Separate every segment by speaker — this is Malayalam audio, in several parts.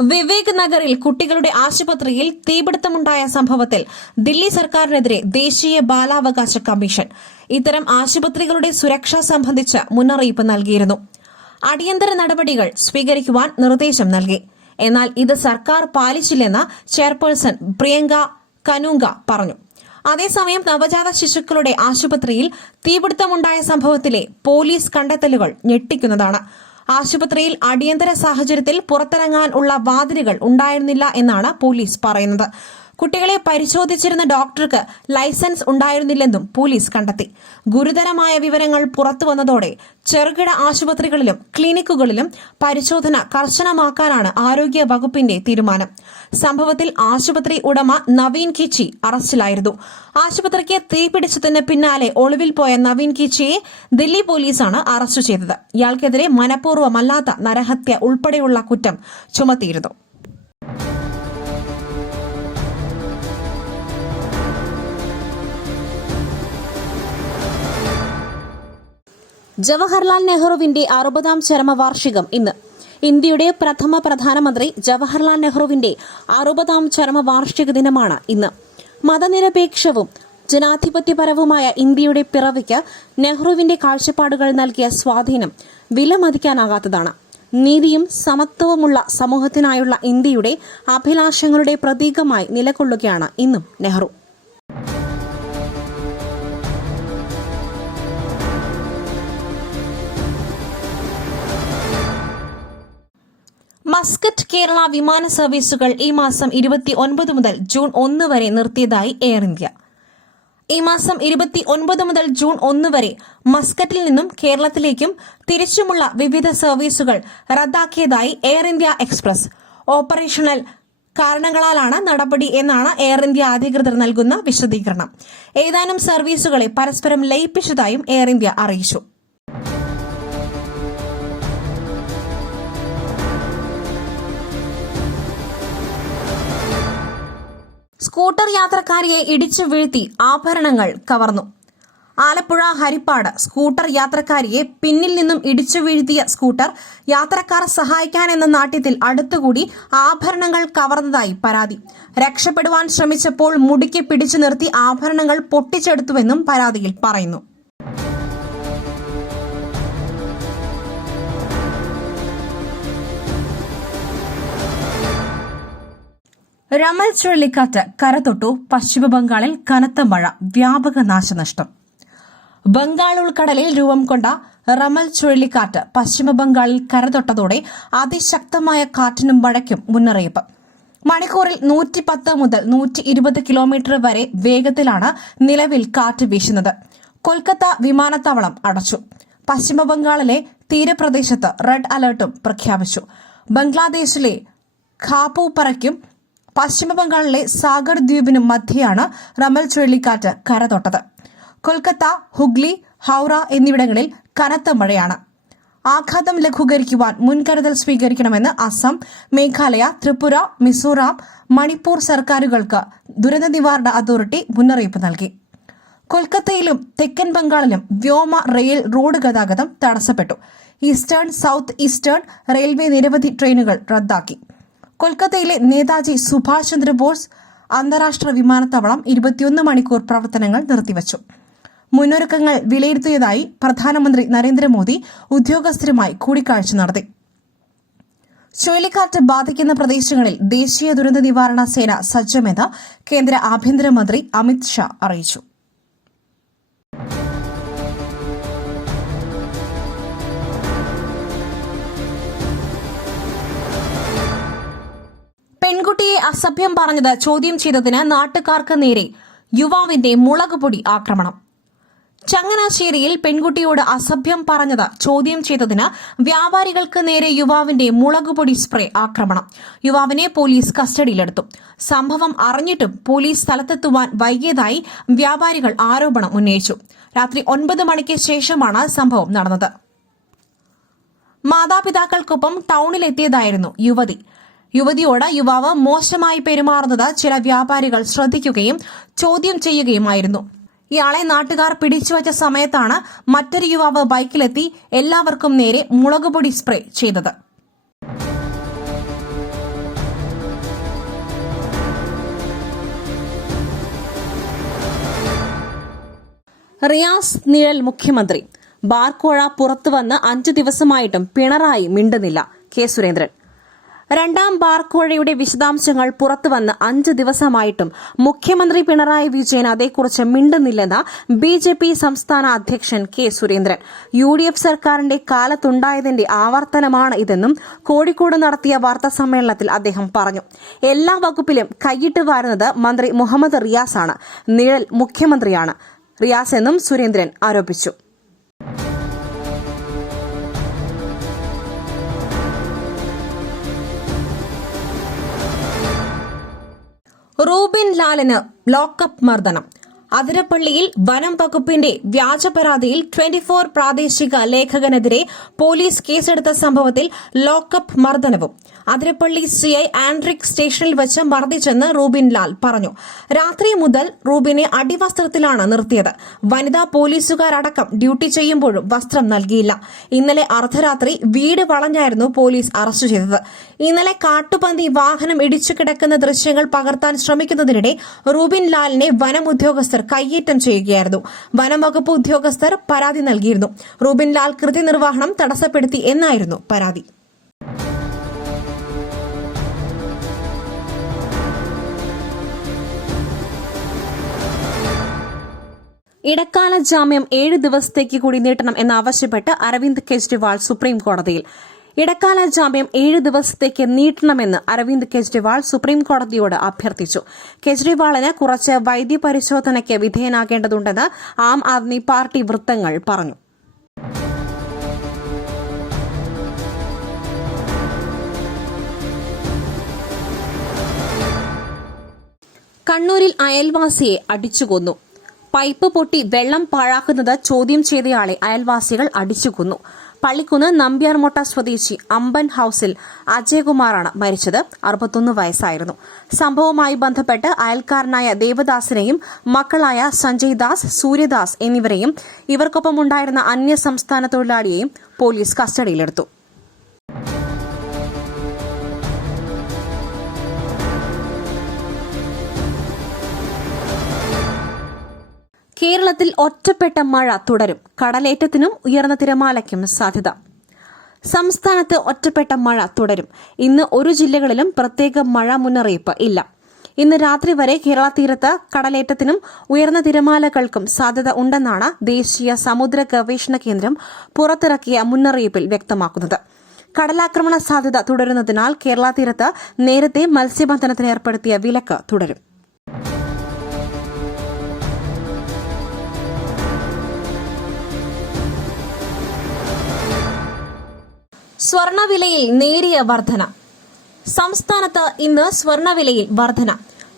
Speaker 1: Vivek നഗറിൽ കുട്ടികളുടെ ആശുപത്രിയിൽ തീപിടുത്തമുണ്ടായ സംഭവത്തിൽ ദില്ലി സർക്കാരിനെതിരെ ദേശീയ ബാലാവകാശ കമ്മീഷൻ. ഇത്തരം ആശുപത്രികളുടെ സുരക്ഷ സംബന്ധിച്ച് മുന്നറിയിപ്പ് നൽകിയിരുന്നു. അടിയന്തര നടപടികൾ സ്വീകരിക്കുവാൻ നിർദ്ദേശം നൽകി. എന്നാൽ ഇത് സർക്കാർ പാലിച്ചില്ലെന്ന് ചെയർപേഴ്സൺ പ്രിയങ്ക കനുങ്ക പറഞ്ഞു. അതേസമയം നവജാത ശിശുക്കളുടെ ആശുപത്രിയിൽ തീപിടുത്തമുണ്ടായ സംഭവത്തിലെ പോലീസ് കണ്ടെത്തലുകൾ ഞെട്ടിക്കുന്നതാണ്. ആശുപത്രിയിൽ അടിയന്തര സാഹചര്യത്തിൽ പുറത്തിറങ്ങാൻ ഉള്ള വാതിലുകൾ ഉണ്ടായിരുന്നില്ല എന്നാണ് പോലീസ് പറയുന്നത്. കുട്ടികളെ പരിശോധിച്ചിരുന്ന ഡോക്ടർക്ക് ലൈസൻസ് ഉണ്ടായിരുന്നില്ലെന്നും പോലീസ് കണ്ടെത്തി. ഗുരുതരമായ വിവരങ്ങൾ പുറത്തുവന്നതോടെ ചെറുകിട ആശുപത്രികളിലും ക്ലിനിക്കുകളിലും പരിശോധന കർശനമാക്കാനാണ് ആരോഗ്യ വകുപ്പിന്റെ തീരുമാനം. സംഭവത്തിൽ ആശുപത്രി ഉടമ നവീൻ കിച്ചി അറസ്റ്റിലായിരുന്നു. ആശുപത്രിക്ക് തീപിടിച്ചതിന് പിന്നാലെ ഒളിവിൽ പോയ നവീൻ കിച്ചിയെ ദില്ലി പോലീസാണ് അറസ്റ്റ് ചെയ്തത്. ഇയാൾക്കെതിരെ മനഃപൂർവമല്ലാത്ത നരഹത്യ ഉൾപ്പെടെയുള്ള കുറ്റം ചുമത്തിയിരുന്നു. ജവഹർലാൽ നെഹ്റുവിന്റെ അറുപതാം ചരമവാർഷികം ഇന്ന്. ഇന്ത്യയുടെ പ്രഥമ പ്രധാനമന്ത്രി ജവഹർലാൽ നെഹ്റുവിന്റെ അറുപതാം ചരമവാർഷിക ദിനമാണ് ഇന്ന്. മതനിരപേക്ഷവും ജനാധിപത്യപരവുമായ ഇന്ത്യയുടെ പിറവിക്ക് നെഹ്റുവിന്റെ കാഴ്ചപ്പാടുകൾ നൽകിയ സ്വാധീനം വിലമതിക്കാനാകാത്തതാണ്. നീതിയും സമത്വവുമുള്ള സമൂഹത്തിനായുള്ള ഇന്ത്യയുടെ അഭിലാഷങ്ങളുടെ പ്രതീകമായി നിലകൊള്ളുകയാണ് ഇന്നും നെഹ്റു. മസ്കറ്റ് കേരള വിമാന സർവീസുകൾ ഈ മാസം ഇരുപത്തി ഒൻപത് മുതൽ ജൂൺ ഒന്ന് വരെ നിർത്തിയതായി എയർ ഇന്ത്യ. ഈ മാസം ഇരുപത്തി ഒൻപത് മുതൽ ജൂൺ ഒന്ന് വരെ മസ്കറ്റിൽ നിന്നും കേരളത്തിലേക്കും തിരിച്ചുമുള്ള വിവിധ സർവീസുകൾ റദ്ദാക്കിയതായി എയർ ഇന്ത്യ എക്സ്പ്രസ്. ഓപ്പറേഷണൽ കാരണങ്ങളാലാണ് നടപടി എന്നാണ് എയർ ഇന്ത്യ അധികൃതർ നൽകുന്ന വിശദീകരണം. ഏതാനും സർവീസുകളെ പരസ്പരം ലയിപ്പിച്ചതായും എയർ ഇന്ത്യ അറിയിച്ചു. സ്കൂട്ടർ യാത്രക്കാരിയെ ഇടിച്ചു വീഴ്ത്തി ആഭരണങ്ങൾ കവർന്നു. ആലപ്പുഴ ഹരിപ്പാട് സ്കൂട്ടർ യാത്രക്കാരിയെ പിന്നിൽ നിന്നും ഇടിച്ചു വീഴ്ത്തിയ സ്കൂട്ടർ യാത്രക്കാർ സഹായിക്കാനെന്ന നാട്യത്തിൽ അടുത്തുകൂടി ആഭരണങ്ങൾ കവർന്നതായി പരാതി. രക്ഷപ്പെടുവാൻ ശ്രമിച്ചപ്പോൾ മുടിക്ക് പിടിച്ചു നിർത്തി ആഭരണങ്ങൾ പൊട്ടിച്ചെടുത്തുവെന്നും പരാതിയിൽ പറയുന്നു. രമൽ ചുഴലിക്കാറ്റ് കരതൊട്ടു പശ്ചിമബംഗാളിൽ കനത്ത മഴ വ്യാപക നാശനഷ്ടം. ബംഗാൾ ഉൾക്കടലിൽ രൂപം കൊണ്ട റമൽ ചുഴലിക്കാറ്റ് പശ്ചിമബംഗാളിൽ കരതൊട്ടതോടെ അതിശക്തമായ കാറ്റിനും മഴയ്ക്കും മുന്നറിയിപ്പ്. മണിക്കൂറിൽ നൂറ്റി പത്ത് മുതൽ നൂറ്റി ഇരുപത് കിലോമീറ്റർ വരെ വേഗത്തിലാണ് നിലവിൽ കാറ്റ് വീശുന്നത്. കൊൽക്കത്ത വിമാനത്താവളം അടച്ചു. പശ്ചിമ ബംഗാളിലെ തീരപ്രദേശത്ത് റെഡ് അലർട്ടും പ്രഖ്യാപിച്ചു. ബംഗ്ലാദേശിലെ ഖാപ്പൂപ്പറയ്ക്കും പശ്ചിമബംഗാളിലെ സാഗർ ദ്വീപിന് മധ്യയാണ് റമൽ ചുഴലിക്കാറ്റ് കരതൊട്ടത്. കൊൽക്കത്ത ഹുഗ്ലി ഹൗറ എന്നിവിടങ്ങളിൽ കനത്ത മഴയാണ്. ആഘാതം ലഘൂകരിക്കുവാൻ മുൻകരുതൽ സ്വീകരിക്കണമെന്ന് അസം മേഘാലയ ത്രിപുര മിസോറാം മണിപ്പൂർ സർക്കാരുകൾക്ക് ദുരന്ത നിവാരണ അതോറിറ്റി മുന്നറിയിപ്പ് നൽകി. കൊൽക്കത്തയിലും തെക്കൻ ബംഗാളിലും വ്യോമ റെയിൽ റോഡ് ഗതാഗതം തടസ്സപ്പെട്ടു. ഈസ്റ്റേൺ സൌത്ത് ഈസ്റ്റേൺ റെയിൽവേ നിരവധി ട്രെയിനുകൾ റദ്ദാക്കി. കൊൽക്കത്തയിലെ നേതാജി സുഭാഷ് ചന്ദ്രബോസ് അന്താരാഷ്ട്ര വിമാനത്താവളം ഇരുപത്തിയൊന്ന് മണിക്കൂർ പ്രവർത്തനങ്ങൾ നിർത്തിവച്ചു. മുന്നൊരുക്കങ്ങൾ വിലയിരുത്തിയതായി പ്രധാനമന്ത്രി നരേന്ദ്രമോദി ഉദ്യോഗസ്ഥരുമായി കൂടിക്കാഴ്ച നടത്തി. ചുഴലിക്കാറ്റ് ബാധിക്കുന്ന പ്രദേശങ്ങളിൽ ദേശീയ ദുരന്ത നിവാരണ സേന സജ്ജമെന്ന് കേന്ദ്ര ആഭ്യന്തരമന്ത്രി അമിത് ഷാ അറിയിച്ചു. പെൺകുട്ടിയെ അസഭ്യം പറഞ്ഞത് ചോദ്യം ചെയ്തതിന് നാട്ടുകാർക്ക് നേരെ യുവാവിന്റെ മുളകുപൊടി ആക്രമണം. ചങ്ങനാശ്ശേരിയിൽ പെൺകുട്ടിയോട് അസഭ്യം പറഞ്ഞത് ചോദ്യം ചെയ്തതിന് വ്യാപാരികൾക്ക് നേരെ യുവാവിന്റെ മുളകുപൊടി സ്പ്രേ ആക്രമണം. യുവാവിനെ പോലീസ് കസ്റ്റഡിയിലെടുത്തു. സംഭവം അറിഞ്ഞിട്ടും പോലീസ് സ്ഥലത്തെത്തുവാൻ വൈകിയതായി വ്യാപാരികൾ ആരോപണം ഉന്നയിച്ചു. രാത്രി ഒൻപത് മണിക്ക് ശേഷമാണ് സംഭവം നടന്നത്. മാതാപിതാക്കൾക്കൊപ്പം ടൗണിലെത്തിയതായിരുന്നു യുവതി. യുവതിയോട് യുവാവ് മോശമായി പെരുമാറുന്നത് ചില വ്യാപാരികൾ ശ്രദ്ധിക്കുകയും ചോദ്യം ചെയ്യുകയുമായിരുന്നു. ഇയാളെ നാട്ടുകാർ പിടിച്ചുവച്ച സമയത്താണ് മറ്റൊരു യുവാവ് ബൈക്കിലെത്തി എല്ലാവർക്കും നേരെ മുളകുപൊടി സ്പ്രേ ചെയ്തത്. റിയാസ് നിഴൽ മുഖ്യമന്ത്രി. ബാർക്കോഴ പുറത്തുവന്ന് അഞ്ചു ദിവസമായിട്ടും പിണറായി മിണ്ടുന്നില്ല കെ സുരേന്ദ്രൻ. രണ്ടാം ബാർക്കോഴയുടെ വിശദാംശങ്ങൾ പുറത്തുവന്ന് അഞ്ച് ദിവസമായിട്ടും മുഖ്യമന്ത്രി പിണറായി വിജയൻ അതേക്കുറിച്ച് മിണ്ടുന്നില്ലെന്ന് ബി ജെ പി സംസ്ഥാന അധ്യക്ഷൻ K Surendran. U D F സർക്കാരിന്റെ കാലത്തുണ്ടായതിന്റെ ആവർത്തനമാണ് ഇതെന്നും കോഴിക്കോട് നടത്തിയ വാർത്താ സമ്മേളനത്തിൽ അദ്ദേഹം പറഞ്ഞു. എല്ലാ വകുപ്പിലും കൈയിട്ട് വാരുന്നത് മന്ത്രി മുഹമ്മദ് റിയാസാണ്. നിഴൽ മുഖ്യമന്ത്രിയാണ്. റിയാസ് എന്നും സുരേന്ദ്രൻ ആരോപിച്ചു. റൂബിൻ ലാലിന് ലോക്കപ്പ് മർദ്ദനം. അതിരപ്പള്ളിയിൽ വനം വകുപ്പിന്റെ വ്യാജ പരാതിയിൽ ട്വന്റി ഫോർ പ്രാദേശിക ലേഖകനെതിരെ പോലീസ് കേസെടുത്ത സംഭവത്തിൽ ലോക്കപ്പ് മർദ്ദനവും. അതിരപ്പള്ളി സി ഐ ആൻഡ്രിക് സ്റ്റേഷനിൽ വെച്ച് മർദ്ദിച്ചെന്ന് റൂബിൻ ലാൽ പറഞ്ഞു. രാത്രി മുതൽ റൂബിനെ അടിവസ്ത്രത്തിലാണ് നിർത്തിയത്. വനിതാ പോലീസുകാരടക്കം ഡ്യൂട്ടി ചെയ്യുമ്പോഴും വസ്ത്രം നൽകിയില്ല. ഇന്നലെ അർദ്ധരാത്രി വീട് വളഞ്ഞായിരുന്നു പോലീസ് അറസ്റ്റ് ചെയ്തത്. ഇന്നലെ കാട്ടുപന്തി വാഹനം ഇടിച്ചു കിടക്കുന്ന ദൃശ്യങ്ങൾ പകർത്താൻ ശ്രമിക്കുന്നതിനിടെ റൂബിൻ ലാലിനെ വനം ഉദ്യോഗസ്ഥർ കയ്യേറ്റം ചെയ്യുകയായിരുന്നു. വനം വകുപ്പ് ഉദ്യോഗസ്ഥർ പരാതി നൽകിയിരുന്നു. റൂബിൻ ലാൽ കൃത്യനിർവഹണം തടസ്സപ്പെടുത്തി എന്നായിരുന്നു പരാതി. ഇടക്കാല ജാമ്യം ഏഴ് ദിവസത്തേക്ക് കൂടി നീട്ടണം എന്നാവശ്യപ്പെട്ട് അരവിന്ദ് കെജ്രിവാൾ സുപ്രീം കോടതിയിൽ ഇടക്കാല ജാമ്യം ഏഴ് ദിവസത്തേക്ക് നീട്ടണമെന്ന് അരവിന്ദ് കെജ്രിവാൾ സുപ്രീം കോടതിയോട് അഭ്യർത്ഥിച്ചു. കെജ്രിവാളിന് കുറച്ച് വൈദ്യപരിശോധനയ്ക്ക് വിധേയനാകേണ്ടതുണ്ടെന്ന് ആം ആദ്മി പാർട്ടി വൃത്തങ്ങൾ പറഞ്ഞു. കണ്ണൂരിൽ അയൽവാസിയെ അടിച്ചുകൊന്നു. പൈപ്പ് പൊട്ടി വെള്ളം പാഴാക്കുന്നത് ചോദ്യം ചെയ്തയാളെ അയൽവാസികൾ അടിച്ചുകൊന്നു. പള്ളിക്കുന്ന് നമ്പ്യാർമോട്ട സ്വദേശി അമ്പൻ ഹൌസിൽ അജയകുമാറാണ് മരിച്ചത്. അറുപത്തൊന്ന് വയസ്സായിരുന്നു. സംഭവവുമായി ബന്ധപ്പെട്ട് അയൽക്കാരനായ ദേവദാസിനെയും മക്കളായ സഞ്ജയ് ദാസ് സൂര്യദാസ് എന്നിവരെയും ഇവർക്കൊപ്പമുണ്ടായിരുന്ന അന്യ സംസ്ഥാന തൊഴിലാളിയെയും പോലീസ് കസ്റ്റഡിയിലെടുത്തു. കേരളത്തിൽ ഒറ്റപ്പെട്ട മഴ തുടരും. കടലേറ്റത്തിനും ഉയർന്ന തിരമാലയ്ക്കും സാധ്യത. സംസ്ഥാനത്ത് ഒറ്റപ്പെട്ട മഴ തുടരും. ഇന്ന് ഒരു ജില്ലകളിലും പ്രത്യേക മഴ മുന്നറിയിപ്പ് ഇല്ല. ഇന്ന് രാത്രി വരെ കേരള തീരത്ത് കടലേറ്റത്തിനും ഉയർന്ന തിരമാലകൾക്കും സാധ്യത ഉണ്ടെന്നാണ് ദേശീയ സമുദ്ര ഗവേഷണ കേന്ദ്രം പുറത്തിറക്കിയ മുന്നറിയിപ്പിൽ വ്യക്തമാക്കുന്നത്. കടലാക്രമണ സാധ്യത തുടരുന്നതിനാൽ കേരള തീരത്ത് നേരത്തെ മത്സ്യബന്ധനത്തിന് ഏർപ്പെടുത്തിയ വിലക്ക് തുടരും. സ്വർണവിലയിൽ നേരിയ വർധന. സംസ്ഥാനത്ത് ഇന്ന് സ്വർണവിലയിൽ വർധന.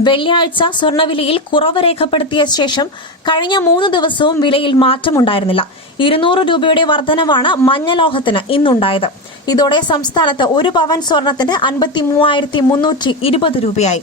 Speaker 1: വെള്ളിയാഴ്ച സ്വർണവിലയിൽ കുറവ് രേഖപ്പെടുത്തിയ ശേഷം കഴിഞ്ഞ മൂന്ന് ദിവസവും വിലയിൽ മാറ്റമുണ്ടായിരുന്നില്ല. ഇരുന്നൂറ് രൂപയുടെ വർധനവാണ് മഞ്ഞലോഹത്തിന് ഇന്നുണ്ടായത്. ഇതോടെ സംസ്ഥാനത്ത് ഒരു പവൻ സ്വർണത്തിന് അൻപത്തി മൂവായിരത്തി മുന്നൂറ്റി ഇരുപത് രൂപയായി.